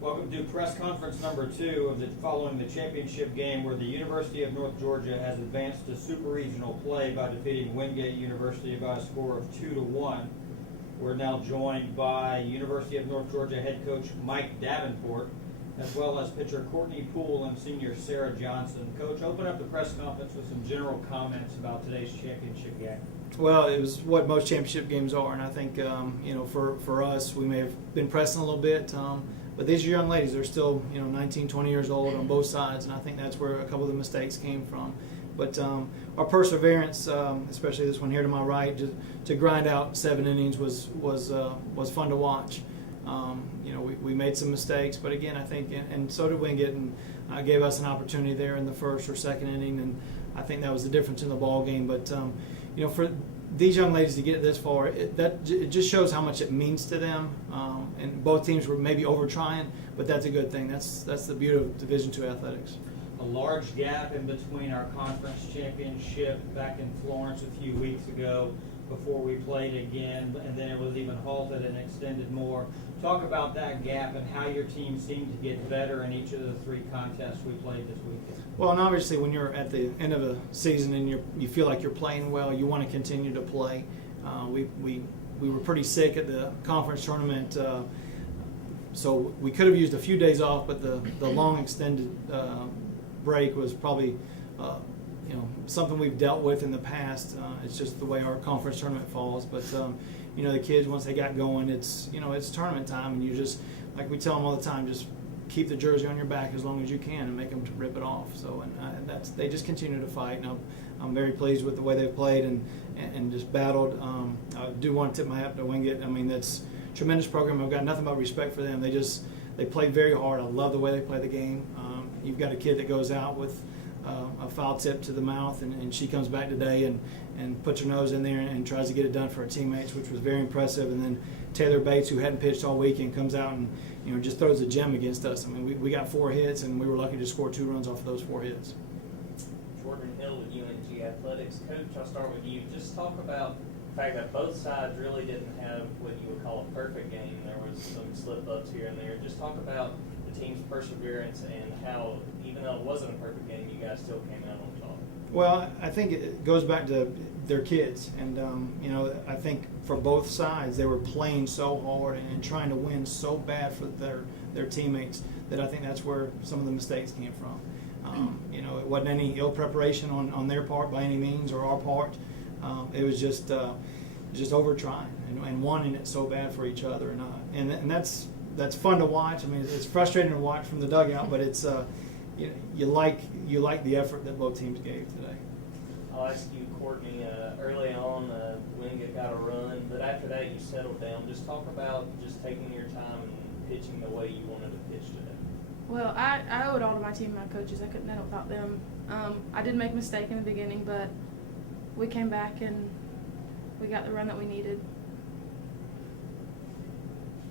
Welcome to press conference number 2 of the following the championship game, where the University of North Georgia has advanced to super regional play by defeating Wingate University by a score of 2-1. We're now joined by University of North Georgia head coach Mike Davenport, as well as pitcher Courtney Poole and senior Sarah Johnson. Coach, open up the press conference with some general comments about today's championship game. Well, it was what most championship games are, and I think for us, we may have been pressing a little bit, but these are young ladies. They're still 19, 20 years old on both sides, and I think that's where a couple of the mistakes came from. But our perseverance, especially this one here to my right, to grind out 7 innings was fun to watch. We made some mistakes, but again, I think, and so did Wingate, and gave us an opportunity there in the first or second inning, and I think that was the difference in the ball game. But for these young ladies to get this far, it just shows how much it means to them. And both teams were maybe over trying, but that's a good thing. That's the beauty of Division II athletics. A large gap in between our conference championship back in Florence a few weeks ago before we played again, and then it was even halted and extended more. Talk about that gap and how your team seemed to get better in each of the 3 contests we played this weekend. Well, and obviously when you're at the end of a season and you feel like you're playing well, you want to continue to play. We were pretty sick at the conference tournament, so we could have used a few days off, but the long extended break was probably something we've dealt with in the past. It's just the way our conference tournament falls. But the kids, once they got going, it's tournament time, and you just, like we tell them all the time, just keep the jersey on your back as long as you can and make them rip it off. So they just continue to fight, and I'm very pleased with the way they've played and just battled. I do want to tip my hat to Wingate. I mean, that's a tremendous program. I've got nothing but respect for them. They play very hard. I love the way they play the game. You've got a kid that goes out with a foul tip to the mouth, and she comes back today and puts her nose in there and tries to get it done for her teammates, which was very impressive. And then Taylor Bates, who hadn't pitched all weekend, comes out and just throws a gem against us. I mean, we got 4 hits, and we were lucky to score 2 runs off of those 4 hits. Jordan Hill with UNG Athletics. Coach, I'll start with you. Just talk about the fact that both sides really didn't have what you would call a perfect game. There was some slip-ups here and there. Just talk about the team's perseverance and how, even though it wasn't a perfect game, you guys still came out on top. Well, I think it goes back to their kids, and I think for both sides they were playing so hard and trying to win so bad for their teammates that I think that's where some of the mistakes came from. It wasn't any ill preparation on their part by any means, or our part. It was just over trying and wanting it so bad for each other, and that's fun to watch. I mean, it's frustrating to watch from the dugout, but it's you like the effort that both teams gave today. I'll ask you, Courtney, early on, Wingate got a run, but after that you settled down. Just talk about just taking your time and pitching the way you wanted to pitch today. Well, I owe it all to my team and my coaches. I couldn't have without them. I did make a mistake in the beginning, but we came back and we got the run that we needed.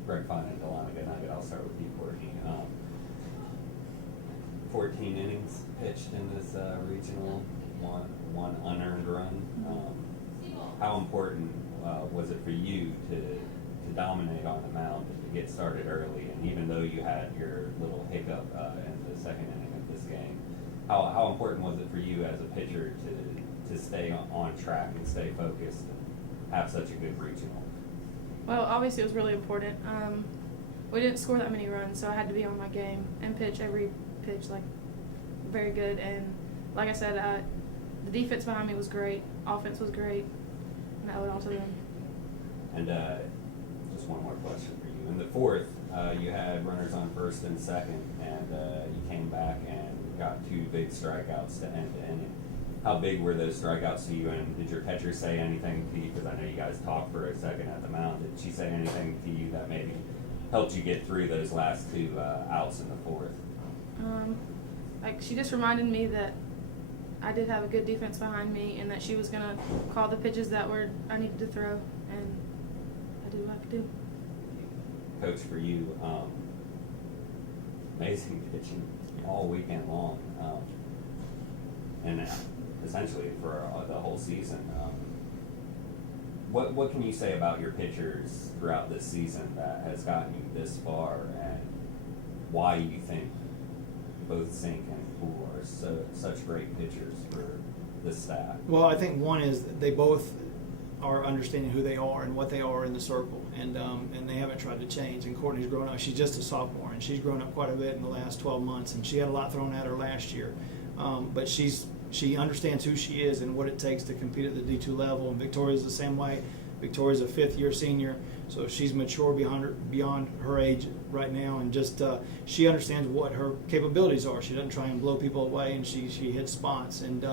Greg Fine and Delana, good night. I'll start with you, Courtney. 14 innings pitched in this regional, one unearned run. How important was it for you to dominate on the mound and to get started early? And even though you had your little hiccup in the second inning of this game, how important was it for you as a pitcher to stay on track and stay focused and have such a good regional? Well, obviously it was really important. We didn't score that many runs, so I had to be on my game and pitch every pitch very good. And like I said, the defense behind me was great, offense was great, and I owe it all to them. And just one more question for you. In the 4th, you had runners on first and second, and you came back and got 2 big strikeouts to end the inning. How big were those strikeouts to you, and did your catcher say anything to you? Because I know you guys talked for a second at the mound. Did she say anything to you that maybe helped you get through those last 2 outs in the 4th? She just reminded me that I did have a good defense behind me, and that she was going to call the pitches that I needed to throw, and I did what I could do. Coach, for you, amazing pitching all weekend long, and essentially for the whole season. What can you say about your pitchers throughout this season that has gotten you this far? And why you think both Sink and Poole are such great pitchers for the staff. Well, I think one is that they both are understanding who they are and what they are in the circle, and they haven't tried to change. And Courtney's grown up. She's just a sophomore, and she's grown up quite a bit in the last 12 months. And she had a lot thrown at her last year, but she understands who she is and what it takes to compete at the D2 level. And Victoria's the same way. Victoria's a fifth-year senior, so she's mature beyond her age right now, and just she understands what her capabilities are. She doesn't try and blow people away, and she hits spots. And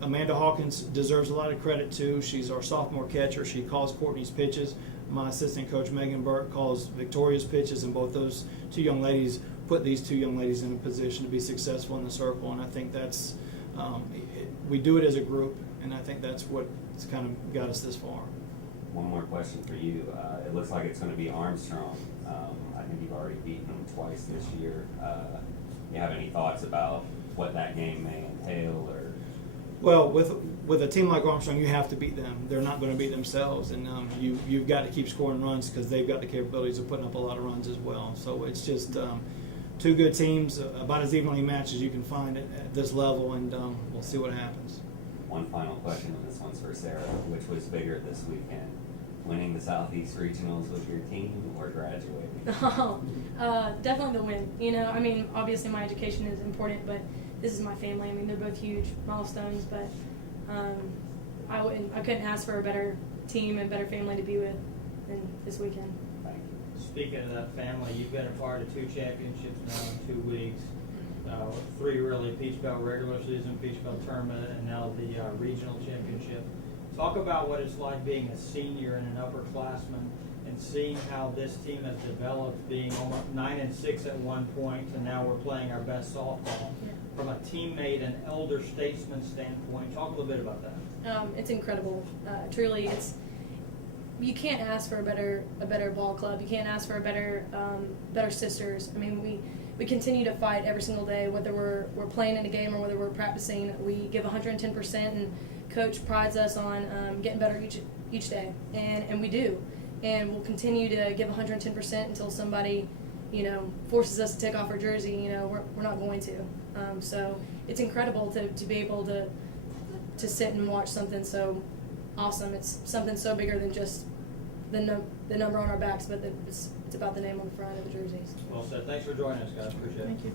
Amanda Hawkins deserves a lot of credit too. She's our sophomore catcher. She calls Courtney's pitches. My assistant coach Megan Burke calls Victoria's pitches, and both those two young ladies put these two young ladies in a position to be successful in the circle. And I think that's we do it as a group, and I think that's what's kind of got us this far. One more question for you. It looks like it's going to be Armstrong. I think you've already beaten them twice this year. You have any thoughts about what that game may entail, or? Well, with a team like Armstrong, you have to beat them. They're not going to beat themselves, and you've got to keep scoring runs because they've got the capabilities of putting up a lot of runs as well. So it's just two good teams, about as evenly matched as you can find at this level, and we'll see what happens. One final question, and this one's for Sarah. Which was bigger this weekend, winning the Southeast Regionals with your team or graduating? Oh, definitely the win. Obviously my education is important, but this is my family. They're both huge milestones, but I couldn't ask for a better team and better family to be with than this weekend. Thank you. Speaking of that family, you've been a part of 2 championships now in 2 weeks. 3 really, Peach Belt regular season, Peach Belt tournament, and now the regional championship. Talk about what it's like being a senior and an upperclassman, and seeing how this team has developed, being almost 9-6 at one point, and now we're playing our best softball. Yeah. From a teammate and elder statesman standpoint, talk a little bit about that. It's incredible. Truly, you can't ask for a better ball club. You can't ask for a better sisters. We continue to fight every single day, whether we're playing in a game or whether we're practicing. We give 110%, and Coach prides us on getting better each day, and we do. And we'll continue to give 110% until somebody, forces us to take off our jersey. We're not going to. So it's incredible to be able to sit and watch something so awesome. It's something so bigger than just the number on our backs, but it's about the name on the front of the jerseys. Well said. Thanks for joining us, guys. Appreciate it. Thank you.